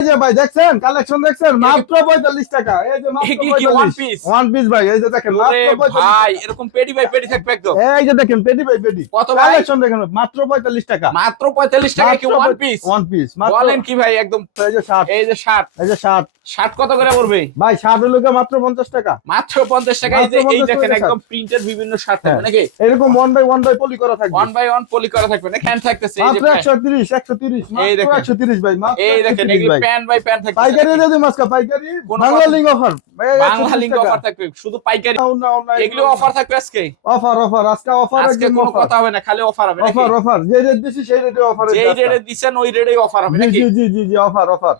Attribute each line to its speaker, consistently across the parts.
Speaker 1: এই যে ভাই দেখছেন? কালেকশন দেখছেন? মাত্র পঁয়তাল্লিশ টাকা। এই যে মাত্র? ওয়ান পিস ভাই এই যে দেখেন
Speaker 2: ভাই এরকম পেডি পেডি থাকবে একদম।
Speaker 1: এই যে দেখেন ভাই পেটি
Speaker 2: কত
Speaker 1: কালেকশন দেখেন মাত্র পঁয়তাল্লিশ টাকা।
Speaker 2: মাত্র পঁয়তাল্লিশ টাকা কি ওয়ান পিস
Speaker 1: ওয়ান পিস
Speaker 2: বলেন কি ভাই একদম
Speaker 1: এই যে শার্ট
Speaker 2: এই যে শার্ট
Speaker 1: এই যে শার্ট
Speaker 2: শার্ট কত করে পড়বে?
Speaker 1: ভাই শার্ট হলো মাত্র পঞ্চাশ টাকা।
Speaker 2: মাত্র পঞ্চাশ টাকা। এই
Speaker 1: 50
Speaker 2: দেখেন একদম প্রিন্টের বিভিন্ন শার্ট থাকবে
Speaker 1: হ্যাঁ।
Speaker 2: নাকি?
Speaker 1: এরকম one by one by poly করা থাকবে।
Speaker 2: ওয়ান বাই ওয়ান পলি করা থাকবে না হ্যান্ড থাকতেছে এই যে
Speaker 1: মাত্র একশো তিরিশ একশো তিরিশ
Speaker 2: এই দেখেন।
Speaker 1: একশো তিরিশ ভাই মাত্র
Speaker 2: এই দেখেন এগুলো
Speaker 1: ভাই।
Speaker 2: প্যান্ট বাই প্যান্ট থাকবে
Speaker 1: পাইকারি দিয়ে দিই মাস্কা পাইকারি? Bangla link offer
Speaker 2: Bangla link offer থাকবে শুধু পাইকারি। এগুলো অফার থাকবে আজকে?
Speaker 1: অফার অফার আজকে অফার
Speaker 2: আজকে কোনো কথা হবে না খালি অফার হবে
Speaker 1: অফার অফার যে রেট দিছি সেই রেটে অফার
Speaker 2: যেই রেটে দিচ্ছেন ওই রেটেই অফার হবে নাকি?
Speaker 1: জি জি জি জি অফার অফার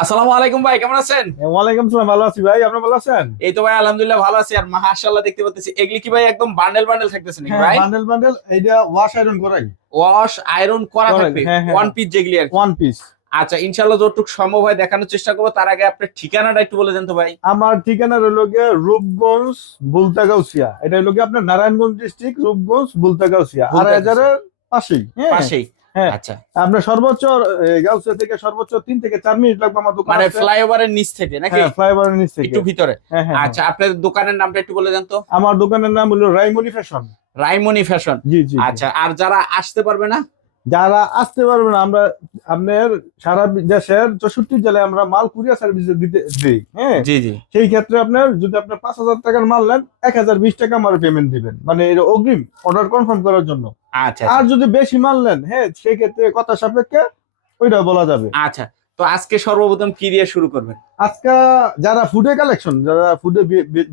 Speaker 2: আসসালামু আলাইকুম ভাই কেমন আছেন?
Speaker 1: ওয়ালাইকুম সালাম ভালো আছি ভাই আপনি ভালো আছেন?
Speaker 2: এই তো ভাই আলহামদুলিল্লাহ ভালো আছি। আর মাশাআল্লাহ দেখতে পাচ্ছি এগুলি কি ভাই একদম বান্ডেল বান্ডেল থাকতেছে নাকি ভাই?
Speaker 1: বান্ডেল বান্ডেল এইটা ওয়াশ আয়রন করাই।
Speaker 2: ওয়াশ আয়রন করা থাকবে
Speaker 1: হ্যাঁ, হ্যাঁ।
Speaker 2: ওয়ান পিস যেগুলি আর
Speaker 1: ওয়ান পিস
Speaker 2: আচ্ছা ইনশাআল্লাহ যতটুকু সম্ভব হয় দেখানোর চেষ্টা করব। তার আগে আপনার ঠিকানাটা একটু বলে দেন তো ভাই।
Speaker 1: আমার ঠিকানা রইল গিয়ে রূপগঞ্জ বুলতাগাউসিয়া এটা হইল গিয়ে আপনার নারায়ণগঞ্জ ডিস্ট্রিক্ট রূপগঞ্জ বুলতাগাউসিয়া
Speaker 2: বুলতাগাউসিয়া।
Speaker 1: হাজারের পাশেই হ্যাঁ।
Speaker 2: পাশেই।
Speaker 1: হ্যাঁ।
Speaker 2: আচ্ছা।
Speaker 1: আপনার সর্বোচ্চ গাউসিয়া থেকে সর্বোচ্চ তিন থেকে চার মিনিট লাগবে আমার দোকান
Speaker 2: মানে ফ্লাইওভারের নিচ থেকে নাকি?
Speaker 1: ফ্লাইওভারের নিচ থেকে।
Speaker 2: একটু ভিতরে?
Speaker 1: হ্যাঁ, হ্যাঁ,
Speaker 2: আচ্ছা আপনার দোকানের নামটা একটু বলে দেন তো।
Speaker 1: হ্যাঁ। আমার দোকানের নাম হলো রাইমনি ফ্যাশন।
Speaker 2: রাইমনি ফ্যাশন।
Speaker 1: জি জি।
Speaker 2: আচ্ছা আর যারা আসতে পারবে না?
Speaker 1: যারা আসতে পারবে না আমরা আপনার সারা দেশের চৌষট্টি জেলায় আমরা মাল কুরিয়ার সার্ভিস দিতে দিই হ্যাঁ?
Speaker 2: জি জি।
Speaker 1: সেই ক্ষেত্রে আপনার যদি আপনার পাঁচ হাজার টাকার মাল নেন এক হাজার বিশ টাকা আমার পেমেন্ট দিবেন মানে এর অগ্রিম অর্ডার কনফার্ম করার জন্য।
Speaker 2: আচ্ছা
Speaker 1: আর যদি বেশি মাল নেন হ্যাঁ সেই ক্ষেত্রে কথা সাপেক্ষে ওইটা বলা যাবে।
Speaker 2: আচ্ছা তো আজকে সর্বপ্রথম কি দিয়ে শুরু করবেন?
Speaker 1: আজকে যারা ফুডে কালেকশন যারা ফুডে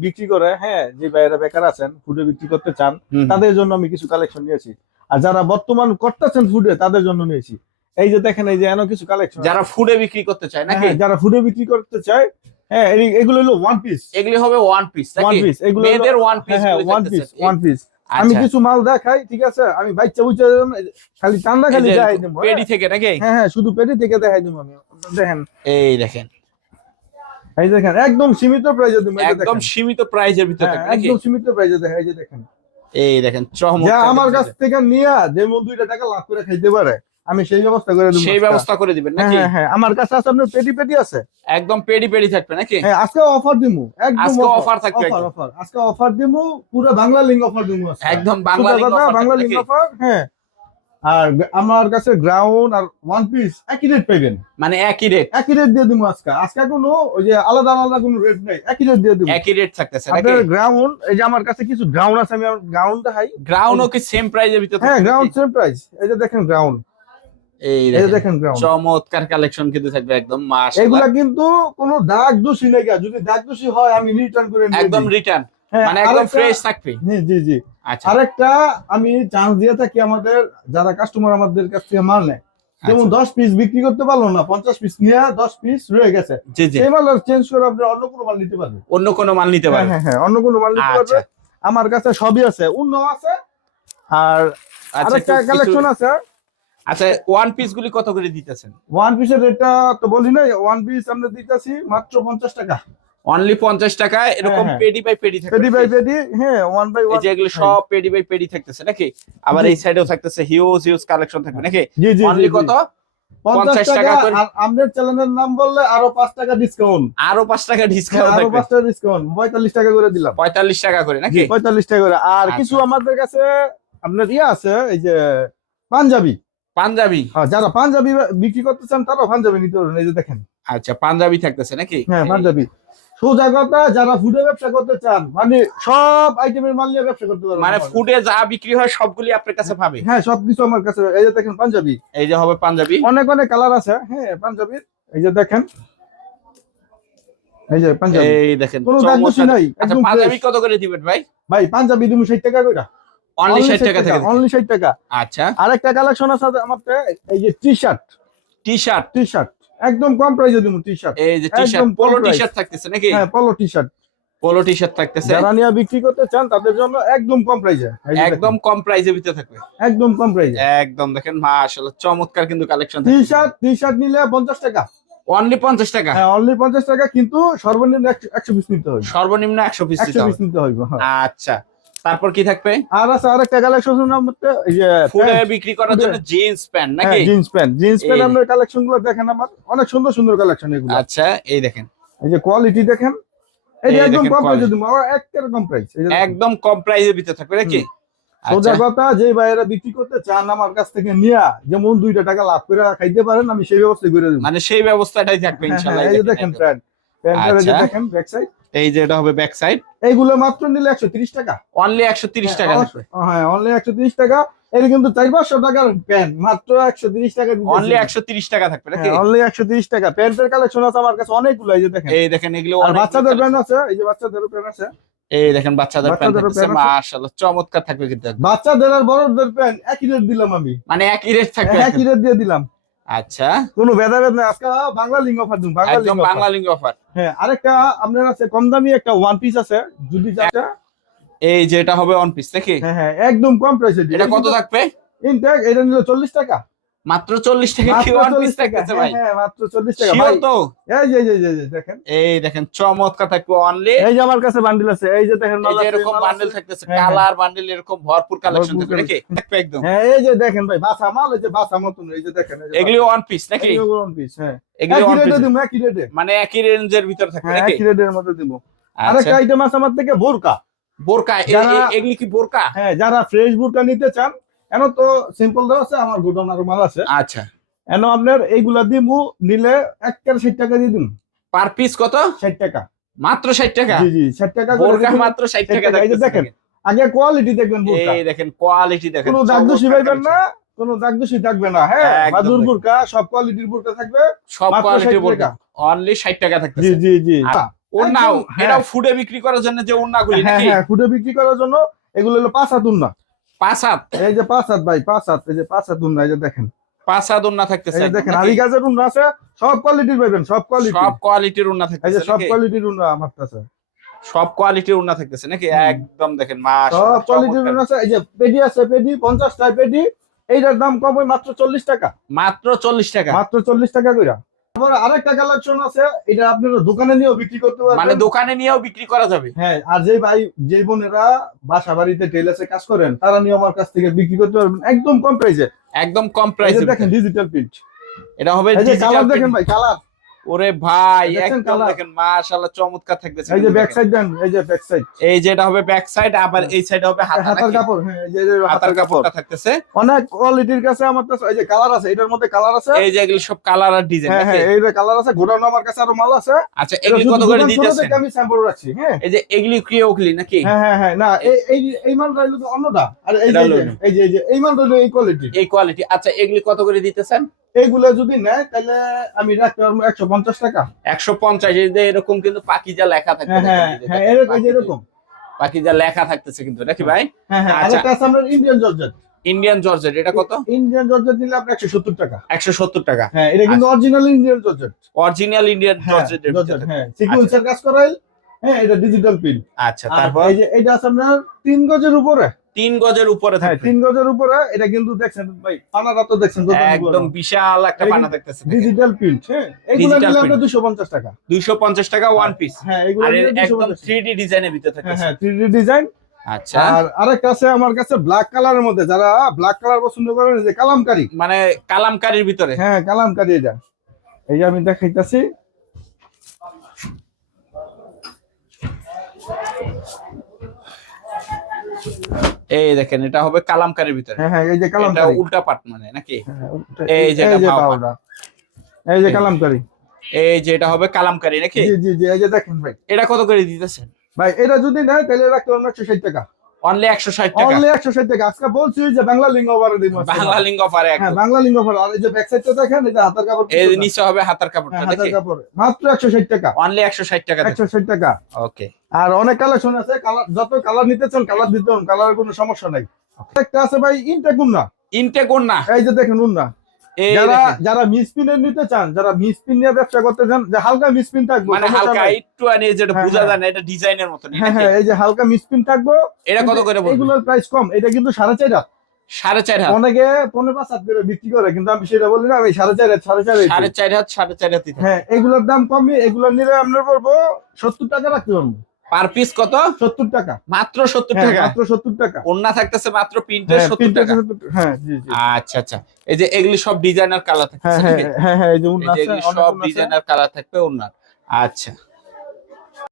Speaker 1: বিক্রি করে হ্যাঁ যে ভাইয়েরা বেকার আছেন ফুডে বিক্রি করতে চান তাদের জন্য আমি কিছু কালেকশন নিয়েছি। আর যারা বর্তমান করতেছেন ফুডে তাদের জন্য নিয়েছি। এই যে দেখেন এই যে এন কিছু কালেকশন
Speaker 2: যারা ফুডে বিক্রি করতে চায় নাকি?
Speaker 1: যারা ফুডে বিক্রি করতে চায় হ্যাঁ এগুলো হলো ওয়ান পিস
Speaker 2: এগুলি হবে ওয়ান পিস
Speaker 1: ওয়ান পিস এগুলো
Speaker 2: মেয়েদের ওয়ান পিস
Speaker 1: হ্যাঁ হ্যাঁ ওয়ান পিস ওয়ান পিস আমি
Speaker 2: আচ্ছা।
Speaker 1: কিছু মাল দেখাই ঠিক আছে? আমি বাচ্চা বুঝতে খালি টান্ডা খালি দেখাই দেবো হ্যাঁ?
Speaker 2: পেডি থেকে নাকি?
Speaker 1: হ্যাঁ হ্যাঁ শুধু পেটি থেকে দেখাই দেবো আমি। দেখেন।
Speaker 2: এই দেখেন।
Speaker 1: এই দেখেন একদম সীমিত প্রাইজে দেবো
Speaker 2: একদম সীমিত প্রাইজের ভিতরে
Speaker 1: হ্যাঁ, একদম সীমিত প্রাইজে দেখা এই যে দেখেন।
Speaker 2: এই দেখেন চমৎকার
Speaker 1: আমার কাছ থেকে নিয়ে যেমন দুইটা টাকা লাভ করে খাইতে পারে আমি সেই ব্যবস্থা করে দেবো
Speaker 2: সেই ব্যবস্থা করে দিবেন
Speaker 1: হ্যাঁ
Speaker 2: নাকি?
Speaker 1: হ্যাঁ হ্যাঁ আমার কাছে আছে আপনার পেটি পেটি আছে।
Speaker 2: একদম পেডি পেডি থাকবে নাকি?
Speaker 1: হ্যাঁ আজকে অফার দিমু একদম
Speaker 2: আজকে অফার থাকবে
Speaker 1: অফার অফার আজকে অফার দিমু পুরো বাংলা লিঙ্গ অফার দিমু
Speaker 2: একদম বাংলা
Speaker 1: লিঙ্গ
Speaker 2: অফার
Speaker 1: বাংলা
Speaker 2: লিঙ্গ
Speaker 1: অফার হ্যাঁ। আর আমার কাছে গ্রাউন্ড আর ওয়ান পিস একই রেট পাইবেন।
Speaker 2: মানে একই রেট
Speaker 1: একই রেট দিয়ে দিবো আজকে। আজকে কোনো ওই যে আলাদা আলাদা কোনো রেট নাই একই রেট দিয়ে দিবো
Speaker 2: একই রেট থাকতেছে
Speaker 1: আপনার গ্রাউন্ড এই যে আমার কাছে কিছু গ্রাউন্ড আছে আমি গ্রাউন্ড দেখাই।
Speaker 2: গ্রাউন্ডও কি সেম প্রাইজের ভিতরে
Speaker 1: হ্যাঁ গ্রাউন্ড সেম প্রাইস এই যে দেখেন গ্রাউন্ড
Speaker 2: এই দেখেন চমৎকার কালেকশন কিন্তু থাকবে একদম মাশাআল্লাহ।
Speaker 1: এগুলা কিন্তু কোনো দাগ দোষী নাই যদি দাগ দোষী হয় আমি রিটার্ন করে
Speaker 2: একদম রিটার্ন
Speaker 1: হ্যাঁ,
Speaker 2: মানে একদম ফ্রেশ থাকবে।
Speaker 1: জি জি
Speaker 2: আচ্ছা
Speaker 1: আরেকটা আমি চান্স দিয়ে থাকি আমাদের যারা কাস্টমার আমাদের কাছ থেকে মাল নেয়। যেমন
Speaker 2: আচ্ছা।
Speaker 1: দশ পিস বিক্রি করতে পারল না পঞ্চাশ পিস নিয়ে দশ পিস রয়ে গেছে। সেই মাল চেঞ্জ করে আপনি অন্য কোনো মাল নিতে পারবেন।
Speaker 2: অন্য কোনো মাল নিতে
Speaker 1: হ্যাঁ হ্যাঁ হ্যাঁ অন্য কোনো মাল নিতে
Speaker 2: আচ্ছা।
Speaker 1: পারবে আমার কাছে সবই আছে অন্য আছে। আর
Speaker 2: আচ্ছা
Speaker 1: আরেকটা কালেকশন আছে।
Speaker 2: আচ্ছা ওয়ান পিস গুলি কত করে দিতেছেন?
Speaker 1: ওয়ান পিসের রেটটা তো বলি নাই ওয়ান পিস আমরা দিতেছি মাত্র পঞ্চাশ টাকা।
Speaker 2: অনলি পঞ্চাশ টাকা এরকম
Speaker 1: হ্যাঁ।
Speaker 2: পেডি বাই পেডি
Speaker 1: পেডি বাই পেডি হ্যাঁ ওয়ান বাই ওয়ান
Speaker 2: যে এগুলো সব পেডি বাই পেডি থাকতেছে নাকি? আবার এই সাইডেও থাকতেছে হিউজ হিউজ কালেকশন থাকবে নাকি? অনলি কত? 50 টাকা
Speaker 1: টাকা
Speaker 2: করে।
Speaker 1: আমাদের চ্যানেলের নাম বললে আরও টাকা ডিসকাউন্ট
Speaker 2: আরও টাকা ডিসকাউন্ট
Speaker 1: আরও টাকা ডিসকাউন্ট টাকা করে দিলাম।
Speaker 2: টাকা করে নাকি?
Speaker 1: পঁয়তাল্লিশ টাকা করে। আর
Speaker 2: আচ্ছা।
Speaker 1: কিছু আমাদের কাছে আপনার ইয়ে আছে এই যে পাঞ্জাবি।
Speaker 2: পাঞ্জাবি।
Speaker 1: হ্যাঁ যারা পাঞ্জাবি বিক্রি করতে চান তারাও পাঞ্জাবি নিতে পারবেন এই যে দেখেন।
Speaker 2: আচ্ছা পাঞ্জাবি থাকতেছে নাকি?
Speaker 1: হ্যাঁ পাঞ্জাবি। সোজা কথা যারা ফুডে ব্যবসা করতে চান মানে সব আইটেমের মাল নিয়ে ব্যবসা করতে পারবেন
Speaker 2: মানে ফুডে যা বিক্রি হয় সবগুলি আপনার কাছে পাবে।
Speaker 1: হ্যাঁ সবকিছু আমার কাছে এই যে দেখেন পাঞ্জাবি।
Speaker 2: এই যে হবে পাঞ্জাবি।
Speaker 1: অনেক অনেক কালার আছে হ্যাঁ পাঞ্জাবির এই যে দেখেন। এই যে পাঞ্জাবি।
Speaker 2: এই দেখেন
Speaker 1: কোনো দাগ দোষী নাই
Speaker 2: আচ্ছা পাঞ্জাবি কত করে দিবেন ভাই?
Speaker 1: ভাই পাঞ্জাবি তুমি ষাট টাকা করে
Speaker 2: অনলি ষাট টাকা থেকে।
Speaker 1: অনলি ষাট টাকা।
Speaker 2: আচ্ছা।
Speaker 1: আরেকটা কালেকশন আছে আমার এই যে T-shirt
Speaker 2: T-shirt
Speaker 1: T-shirt একদম কম প্রাইসে দিব টি শার্ট
Speaker 2: এই যে টি শার্ট
Speaker 1: একদম
Speaker 2: পোলো টি-শার্ট থাকতেছে নাকি?
Speaker 1: হ্যাঁ polo T-shirt
Speaker 2: polo T-shirt থাকতেছে।
Speaker 1: যারা নিয়ে বিক্রি করতে চান তাদের জন্য একদম কম প্রাইসে
Speaker 2: একদম কম প্রাইসের ভিতরে থাকবে।
Speaker 1: একদম কম প্রাইসে
Speaker 2: একদম দেখেন মাশাআল্লাহ চমৎকার কিন্তু collection
Speaker 1: T-shirt T-shirt নিলে পঞ্চাশ টাকা।
Speaker 2: অনলি পঞ্চাশ টাকা?
Speaker 1: হ্যাঁ অনলি পঞ্চাশ টাকা কিন্তু সর্বনিম্ন একশো- একশো পিস নিতে হবে।
Speaker 2: সর্বনিম্ন একশো পিস
Speaker 1: একশো পিস নিতে হবে হ্যাঁ।
Speaker 2: আচ্ছা। তারপর কি থাকবে?
Speaker 1: আর আছে আরেকটা কালেকশন এই
Speaker 2: ফুডে বিক্রি করার জন্য জিন্স প্যান্ট নাকি?
Speaker 1: জিন্স প্যান্ট জিন্স প্যান্ট আমরা কালেকশনগুলো দেখেন আমার। অনেক সুন্দর সুন্দর কালেকশন এগুলো।
Speaker 2: আচ্ছা এই দেখেন।
Speaker 1: এই যে কোয়ালিটি দেখেন। এই একদম কম প্রাইসে আমার একটা কম প্রাইস এই।
Speaker 2: একদম কম প্রাইসের ভিতরে থাকবে নাকি?
Speaker 1: সোজা
Speaker 2: আচ্ছা।
Speaker 1: কথা যে ভাইয়েরা বিক্রি করতে চান আমার কাছ থেকে নিয়া যেমন দুইটা টাকা লাভ করে খাইতে পারেন আমি সেই ব্যবস্থা করে দেবো।
Speaker 2: মানে সেই ব্যবস্থাটাই থাকবে
Speaker 1: হ্যাঁ,
Speaker 2: ইনশাআল্লাহ
Speaker 1: হ্যাঁ, এই যে দেখেন প্যান্ট এই
Speaker 2: আচ্ছা।
Speaker 1: দেখেন ব্যাক সাইড
Speaker 2: এই যে এটা হবে ব্যাক সাইড
Speaker 1: এইগুলো মাত্র নিলে একশো তিরিশ টাকা।
Speaker 2: অনলি 130 টাকা
Speaker 1: হ্যাঁ,
Speaker 2: থাকবে
Speaker 1: হ্যাঁ অনলি একশো তিরিশ টাকা। এটা কিন্তু চার পাঁচশো টাকার প্যান্ট মাত্র একশো তিরিশ টাকা
Speaker 2: অনলি 130 টাকা থাকবে নাকি?
Speaker 1: অনলি একশো তিরিশ টাকা। প্যান্টের কালেকশন আছে আমার কাছে অনেকগুলো এই যে দেখেন।
Speaker 2: এই দেখেন এগুলো
Speaker 1: বাচ্চাদের প্যান্ট আছে। এই যে বাচ্চাদের প্যান্ট আছে।
Speaker 2: এই দেখেন বাচ্চাদের প্যান্ট থাকছে মাশাআল্লাহ চমৎকার থাকবে কিন্তু।
Speaker 1: বাচ্চাদের আর বড়দের প্যান্ট একই রেট দিলাম আমি।
Speaker 2: মানে একই রেট থাকবে
Speaker 1: একই রেট দিয়ে দিলাম।
Speaker 2: আচ্ছা।
Speaker 1: কোনো ভেদাভেদ নাই। আজকে বাংলা লিঙ্গ অফার দিন বাংলা লিঙ্গ
Speaker 2: বাংলা লিঙ্গ অফার।
Speaker 1: হ্যাঁ আরেকটা আপনার আছে কম দামি একটা ওয়ান পিস আছে যদি চাটা
Speaker 2: এই যে এটা হবে ওয়ান পিস নাকি?
Speaker 1: হ্যাঁ হ্যাঁ একদম কম প্রাইসে
Speaker 2: এটা কত থাকবে?
Speaker 1: ইনটেক এটা নিলে চল্লিশ টাকা।
Speaker 2: মাত্র 40 টাকা কি ওয়ান পিস থাকতেছে
Speaker 1: হ্যাঁ
Speaker 2: ভাই।
Speaker 1: হ্যাঁ মাত্র চল্লিশ টাকা।
Speaker 2: শিওর
Speaker 1: ভাই
Speaker 2: তো?
Speaker 1: এই যে এই যে, দেখেন।
Speaker 2: এই দেখেন চমৎকার থাকবে অনলি
Speaker 1: এই যে আমার কাছে বান্ডিল আছে এই যে দেখেন মাল
Speaker 2: এরকম বান্ডেল থাকতেছে
Speaker 1: হ্যাঁ, হ্যাঁ।
Speaker 2: কালার বান্ডেল এরকম ভরপুর কালেকশন থাকবে নাকি? একদম।
Speaker 1: হ্যাঁ এই যে দেখেন ভাই বাসা মাল এই যে বাসা মতন এই যে দেখেন
Speaker 2: এগুলি ওয়ান পিস নাকি?
Speaker 1: এগুলো one piece, হ্যাঁ।
Speaker 2: এগুলি ওয়ান পিস
Speaker 1: একই রেটে
Speaker 2: মানে একই রেঞ্জের ভিতরে থাকবে
Speaker 1: হ্যাঁ
Speaker 2: নাকি?
Speaker 1: একই রেটের মধ্যে দিব
Speaker 2: আচ্ছা।
Speaker 1: আরেকটা আইটেম আছে আমার থেকে বোরকা।
Speaker 2: বোরকা এগুলি কি বোরকা?
Speaker 1: হ্যাঁ যারা ফ্রেশ বোরকা নিতে চান এন তো সিম্পল দেওয়া আছে আমার গোডাউন আরও মাল আছে।
Speaker 2: আচ্ছা।
Speaker 1: এন আপনার এইগুলা দিমু নিলে এক একটা ষাট টাকা দিয়ে দিন
Speaker 2: পার পিস কত?
Speaker 1: ষাট টাকা।
Speaker 2: মাত্র 60 টাকা?
Speaker 1: জি জি ষাট টাকা
Speaker 2: বোরকা মাত্র 60 টাকা
Speaker 1: এই যে দেখেন, আগে কোয়ালিটি দেখবেন বোরকা।
Speaker 2: এই দেখেন কোয়ালিটি দেখেন
Speaker 1: কোনো দাগ দোষী পাইবেন না। কোনো দাগ দোষী থাকবে না হ্যাঁ? বাদুর বোরকা সব কোয়ালিটির বোরকা থাকবে
Speaker 2: সব
Speaker 1: মাত্র
Speaker 2: কোয়ালিটি
Speaker 1: 60
Speaker 2: বোরকা। অনলি 60 টাকা থাকবে
Speaker 1: জি জি। জি হ্যাঁ।
Speaker 2: এটাও ফুডে বিক্রি করার জন্য যে ওনাগুলি
Speaker 1: হ্যাঁ
Speaker 2: নাকি?
Speaker 1: হ্যাঁ ফুডে বিক্রি করার জন্য এগুলো হলো পাঁচ হাত উন্না
Speaker 2: পাঁচ হাত
Speaker 1: এই যে পাঁচ হাত ভাই পাঁচ হাত এই যে পাঁচ হাত উন্না এই যে দেখেন।
Speaker 2: পাঁচ হাত ওনা থাকতেছে
Speaker 1: দেখেন? আরি গাছের উন্না আছে সব কোয়ালিটির পাইবেন সব কোয়ালিটি
Speaker 2: সব কোয়ালিটির উন্না
Speaker 1: এই যে সব কোয়ালিটির উন্না আমার কাছে।
Speaker 2: সব কোয়ালিটির উন্না থাকতেছে নাকি? একদম দেখেন
Speaker 1: সব
Speaker 2: মাশাআল্লাহ
Speaker 1: কোয়ালিটির উন্না আছে এই যে পেডি আছে পেডি পঞ্চাশটা পেডি এইটার দাম কম হয় মাত্র চল্লিশ টাকা।
Speaker 2: মাত্র 40 টাকা।
Speaker 1: মাত্র চল্লিশ টাকা কইরা। তারপর আরেকটা কালেকশন আছে এটা আপনারা দোকানে নিয়েও বিক্রি করতে
Speaker 2: মানে দোকানে নিয়েও বিক্রি করা যাবে?
Speaker 1: হ্যাঁ আর যে ভাই যে বোনেরা বাসা বাড়িতে টেলার্সে কাজ করেন তারা নিয়ে আমার কাছ থেকে বিক্রি করতে পারবেন একদম কম প্রাইসে
Speaker 2: একদম কম প্রাইসে
Speaker 1: দেখেন ডিজিটাল প্রিন্ট
Speaker 2: এটা হবে
Speaker 1: এই যে কালার দেখেন ভাই কালার
Speaker 2: ওরে ভাই একদম দেখেন মাশাআল্লাহ চমৎকার থাকতেছে
Speaker 1: এই যে ব্যাক সাইড দেন এই যে ব্যাক সাইড
Speaker 2: এই যে এটা হবে ব্যাক সাইড আবার এই সাইড হবে
Speaker 1: হাতার কাপড় হ্যাঁ এই যে
Speaker 2: হাতার কাপড়টা থাকতেছে।
Speaker 1: অনেক কোয়ালিটির কাছে আমার কাছে এই যে কালার আছে এটার মধ্যে কালার আছে?
Speaker 2: এই যে এগুলো সব কালার আর ডিজাইন
Speaker 1: হ্যাঁ হ্যাঁ কালার আছে গোডাউন আমার কাছে আরও মাল আছে।
Speaker 2: আচ্ছা এগুলি কত করে দিতেছেন?
Speaker 1: আমি স্যাম্পল রাখছি হ্যাঁ।
Speaker 2: এই যে এগুলি কি ওগুলি নাকি?
Speaker 1: হ্যাঁ হ্যাঁ হ্যাঁ না এই এই এই মালটা হলো তো অন্যটা। আর এই যে এই যে- এই মালটা হলো এই কোয়ালিটি
Speaker 2: এই কোয়ালিটি আচ্ছা এগুলি কত করে দিতেছেন?
Speaker 1: এইগুলো যদি নেয় তাহলে আমি রাখতে পারব একশো পঞ্চাশ টাকা।
Speaker 2: একশো পঞ্চাশ এরকম কিন্তু পাকিজা লেখা থাকবে
Speaker 1: হ্যাঁ হ্যাঁ হ্যাঁ এরকম
Speaker 2: পাকিজা। লেখা থাকতেছে কিন্তু নাকি ভাই?
Speaker 1: হ্যাঁ হ্যাঁ
Speaker 2: আচ্ছা।
Speaker 1: আরেকটা আছে আপনার ইন্ডিয়ান জর্জেট
Speaker 2: ইন্ডিয়ান জর্জেট এটা কত?
Speaker 1: ইন্ডিয়ান জর্জেট নিলে আপনি একশো সত্তর টাকা।
Speaker 2: একশো সত্তর টাকা।
Speaker 1: হ্যাঁ এটা কিন্তু original Indian georgette
Speaker 2: original Indian
Speaker 1: হ্যাঁ
Speaker 2: জর্জেট
Speaker 1: হ্যাঁ সিকুয়েন্সের কাজ করাইল হ্যাঁ এটা ডিজিটাল প্রিন্ট
Speaker 2: আচ্ছা
Speaker 1: তারপর
Speaker 2: তারপর?
Speaker 1: এই যে এটা আছে আপনার তিন গজের উপরে।
Speaker 2: তিন গজের উপরে
Speaker 1: হ্যাঁ
Speaker 2: থাকবে।
Speaker 1: তিন গজের উপরে এটা কিন্তু দেখছেন ভাই পানাটা তো দেখছেন
Speaker 2: একদম বিশাল একটা পানা
Speaker 1: কিন্তু
Speaker 2: দেখতেছে
Speaker 1: ডিজিটাল প্রিন্ট হ্যাঁ? এগুলো নিলে আপনার দুশো পঞ্চাশ টাকা।
Speaker 2: দুইশো পঞ্চাশ টাকা ওয়ান পিস
Speaker 1: হ্যাঁ এগুলো 250
Speaker 2: একদম
Speaker 1: টাকা।
Speaker 2: থ্রি ডি ডিজাইনের ভিতরে
Speaker 1: হ্যাঁ হ্যাঁ থ্রি ডিজাইন
Speaker 2: আচ্ছা।
Speaker 1: আর আরেকটা আছে আমার কাছে ব্ল্যাক কালারের মধ্যে যারা ব্ল্যাক কালার পছন্দ করেন যে কালামকারি।
Speaker 2: মানে কালামকারীর ভিতরে।
Speaker 1: হ্যাঁ কালামকারি এটা। এই যে আমি দেখাইতাছি।
Speaker 2: এই দেখেন এটা হবে কালামকারীর ভিতরে।
Speaker 1: হ্যাঁ হ্যাঁ এই যে কালামকারি।
Speaker 2: উল্টা পাট মানে নাকি?
Speaker 1: হ্যাঁ,
Speaker 2: এই যে এটা
Speaker 1: এই যে কালামকারি।
Speaker 2: এই যে এটা হবে কালামকারী নাকি?
Speaker 1: জি জি জি এই যে দেখেন ভাই।
Speaker 2: এটা কত করে দিতেছেন?
Speaker 1: ভাই এটা যদি নেয় তাহলে রাখতে পারবেন একশো ষাট টাকা।
Speaker 2: অনলি একশো ষাট টাকা।
Speaker 1: অনলি একশো ষাট টাকা। আজকে বলছি যে বাংলা লিঙ্গ দিব
Speaker 2: বাংলা লিঙ্গ অফারে
Speaker 1: হ্যাঁ বাংলা লিঙ্গ আর এই যে ব্যাক সাইডটা দেখেন এটা হাতের কাপড়
Speaker 2: এই নিচে হবে হাতার
Speaker 1: হ্যাঁ,
Speaker 2: কাপড়টা
Speaker 1: হাতের
Speaker 2: নাকি
Speaker 1: কাপড়। মাত্র একশো ষাট টাকা।
Speaker 2: অনলি টাকা
Speaker 1: একশো ষাট টাকা।
Speaker 2: ওকে
Speaker 1: আর অনেক কালেকশন আছে। কালার যত কালার নিতে চান কালার দিতে কালারের কোনো সমস্যা নাই। একটা আছে ভাই ইনটেক উন্না
Speaker 2: ইনটেক না
Speaker 1: এই যে দেখেন উন্না
Speaker 2: এই
Speaker 1: যারা। যারা মিসপিনের নিতে চান যারা মিসপিন নিয়ে ব্যবসা করতে চান যে হালকা মিসপিন থাকব
Speaker 2: মানে হালকা একটু আনি যেটা
Speaker 1: হ্যাঁ,
Speaker 2: বোঝা
Speaker 1: হ্যাঁ।
Speaker 2: যায় না এটা ডিজাইনের মতো
Speaker 1: হ্যাঁ হ্যাঁ এই যে হালকা মিসপিন থাকব
Speaker 2: এটা কত করে বলব
Speaker 1: এগুলোর প্রাইস কম এটা কিন্তু সাড়ে চার হাত।
Speaker 2: সাড়ে চার হাত?
Speaker 1: অনেকে পনেরো পাঁচ হাত করে বিক্রি করে কিন্তু আমি সেটা বলি না আমি সাড়ে চার হাত সাড়ে চার হাত
Speaker 2: সাড়ে চার হাত সাড়ে চার থাকে।
Speaker 1: হ্যাঁ এগুলোর দাম কমই এগুলো নিলে আপনার পড়ব সত্তর টাকা রাখতে পারব।
Speaker 2: পার পিস কত?
Speaker 1: সত্তর টাকা।
Speaker 2: মাত্র সত্তর
Speaker 1: হ্যাঁ,
Speaker 2: টাকা?
Speaker 1: মাত্র সত্তর টাকা।
Speaker 2: ওন্না থাকতেছে মাত্র প্রিন্টের
Speaker 1: হ্যাঁ,
Speaker 2: সত্তর টাকা।
Speaker 1: 70 টাকা। হ্যাঁ জি জি।
Speaker 2: আচ্ছা আচ্ছা। এই যে এগুলি সব ডিজাইনার কালার
Speaker 1: হ্যাঁ হ্যাঁ হ্যাঁ এই যে
Speaker 2: সব ডিজাইনার কালার থাকবে ওনার আচ্ছা।